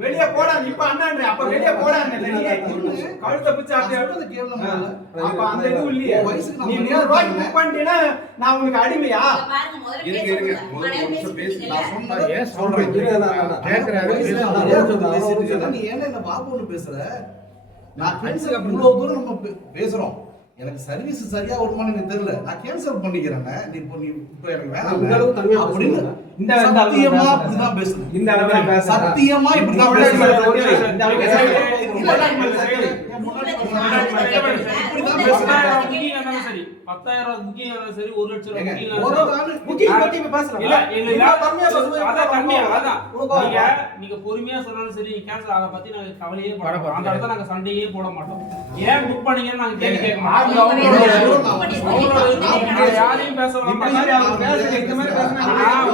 வெளியே போடா இப்ப அண்ணான்ற அப்ப வெளியே போடா கழுத்தை பிச்சு அப்ப அந்த இது இல்லையே நீ 100 ரூபாய்க்கு புக் பண்ணிட்டீன்னா நான் உனக்கு அடிமையா நீ என்ன என்ன பாப்போன்னு பேசுற நான் ஃப்ரெண்ட்ஸ் இவ்வளவு தூரம் நம்ம பேசுறோம் எனக்கு சர்வீஸ் சரியா வருமானு எனக்கு தெரியல நான் கேன்சல் பண்ணிக்கிறேன் நீ இப்போ எனக்கு வேணாம் அப்படின்னு இந்த சத்தியமா இப்படிதான் பேசுறேன் இந்த அளவுக்கு பேச சத்தியமா இப்படிதான் பேசுறேன் இந்த அளவுக்கு சரி 10,000 புக்கிங் ஆனாலும் சரி 1 லட்சம் புக்கிங் பத்தி பேசலாம் இல்ல எங்க கம்மியா பேசுறது அதான் கம்மியா அதான் நீங்க பொறுமையா சொன்னாலும் சரி கேன்சல் ஆக பத்தி நாங்க கவலையே பட மாட்டோம் அந்த இடத்துல நாங்க சண்டையே போட மாட்டோம் ஏன் புக் பண்ணீங்கன்னு நாங்க கேட்க மாட்டோம் யாரையும் பேச இந்த மாதிரி அவங்க பேசுறது இந்த மாதிரி பேசினா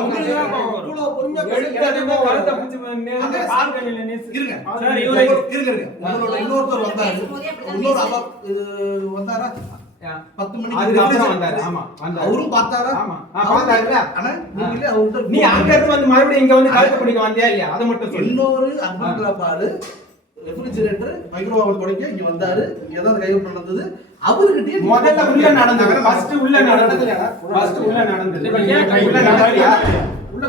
உங்களுக்கு தான் இவ்வளவு பொறுமையா எடுத்ததே கருத்தை புடிச்சு நேரே கால் கண்ணில இருங்க சார் இவரே இருங்க உங்களோட இன்னொருத்தர் வந்தாரு இன்னொரு வந்தாரா 10 மணிக்கு அப்புறம் வந்தாரு ஆமா அவரும் பார்த்தாரா ஆமா பார்த்தாருல அண்ணா நீங்களே அவர்ட்ட நீ அங்க இருந்து வந்து மறுபடியும் இங்க வந்து கழுத்து பிடிக்க வந்தியா இல்லையா அத மட்டும் சொல்லு இன்னொரு அன்புல பாரு ரெஃப்ரிஜரேட்டர் மைக்ரோவேவ் தொடக்க இங்க வந்தாரு இங்க ஏதாவது கைவிட்டு நடந்தது அவர்கிட்டயே முதல்ல உள்ள நடந்தது ஃபர்ஸ்ட் உள்ள நடந்தது உள்ள நடக்கலையா உள்ள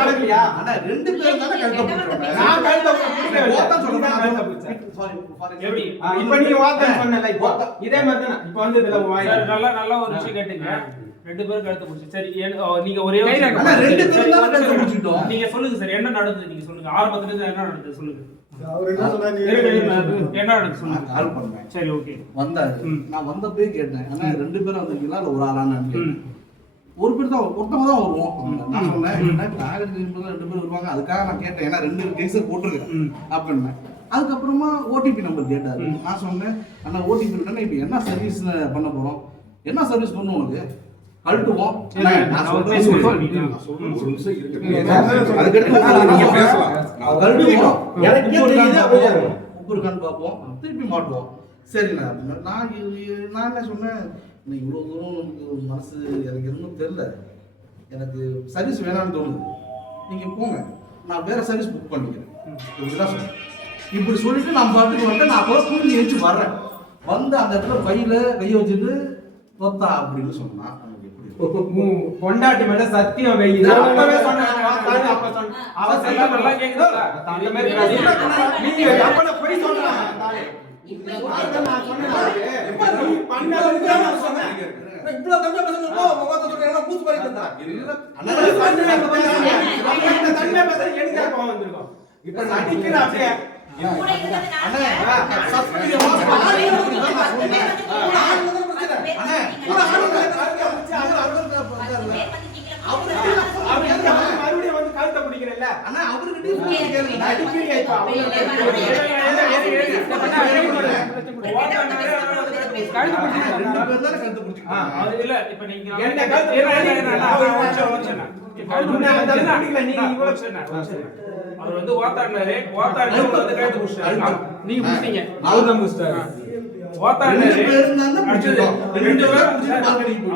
நடக்கலையா அண்ணா ரெண்டு பேரும் தான கழுத்து பிடிச்சாங்க நான் கழுத்து பிடிக்கல ஓட்ட சொல்றேன் கழுத்து பிடிச்சேன் சாரி எப்படி இப்போ நீ வாதம் சொன்னல இப்போ இதே மாதிரி தான் இப்போ வந்து இதல சார் நல்ல ஒரு விஷயம் கேட்டீங்க ரெண்டு பேரும் கழுத்து பிடிச்சி சரி நீங்க ஒரே அண்ணா ரெண்டு பேரும் தான கழுத்து பிடிச்சிட்டோம் நீங்க சொல்லுங்க சார் என்ன நடந்தது நீங்க சொல்லுங்க ஆரம்பத்துல இருந்து என்ன நடந்தது சொல்லுங்க அவர் என்ன சொன்னாரு என்ன நடந்தது சொல்லுங்க கால் பண்ணேன் சரி ஓகே வந்தாரு நான் வந்தப்பவே கேட்டேன் அண்ணா ரெண்டு பேரும் வந்தீங்களா இல்ல ஒரு ஆளான்னு ஒரு பேர் தான் ஒருத்தவங்க தான் வருவோம் நான் சொன்னேன் என்ன டார்கெட் ரெண்டு பேர் வருவாங்க அதுக்காக நான் கேட்டேன் ஏன்னா 2 கேஸ் போட்டிருக்கேன் அப்படின்னு அதுக்கப்புறமா ஓடிபி நம்பர் கேட்டாரு நான் சொன்னேன் அண்ணா ஓடிபி இல்லைன்னா இப்போ என்ன சர்வீஸ் பண்ண போறோம் என்ன சர்வீஸ் பண்ணுவோம் அது கழட்டுவோம் உப்பு இருக்கான்னு பார்ப்போம் திருப்பி மாட்டுவோம் சரிண்ணா நான் என்ன சொன்னேன் இவ்வளோ தூரம் நமக்கு மனசு எனக்கு எதுவும் தெரியல எனக்கு சர்வீஸ் வேணாம்னு தோணுது நீங்கள் போங்க நான் வேற சர்வீஸ் புக் பண்ணிக்கிறேன் இப்படிதான் சொன்னேன் இப்படி சொல்லிட்டு நான் பாட்டுக்கு வந்து நான் அப்போ தூங்கி எழுச்சி வர்றேன் வந்து அந்த இடத்துல கையை வச்சுட்டு தொத்தா அப்படின்னு சொன்னா பொண்டாட்டி மேல சத்தியம் வையுது அப்பவே சொன்னேன் அப்ப சொன்னேன் அவ சத்தியம் நல்லா கேக்குதா அந்த மாதிரி நீங்க அப்பன போய் சொல்றாங்க நான் சொன்னேன் பண்ணதுக்கு நான் சொன்னேன் இவ்வளவு தன்மை பேசணும் முகத்தை சொல்றேன் பூத்து மாதிரி தந்தா இல்ல அண்ணா தன்மை பேச எனக்கு கோவம் வந்திருக்கும் இப்ப நடிக்கிற அப்படியே அண்ணா சத்தியமா மறுபடியும் வந்து கழுத்தை பிடிக்கிறேன்ல அண்ணா அவர்கிட்ட அவர் வந்து ஓத்தாடினாரு வந்து கழுத்து பிடிச்சாரு நீங்க பிடிச்சீங்க அவர் தான் பிடிச்சாரு ஓத்தாடினாரு 2 பேரும்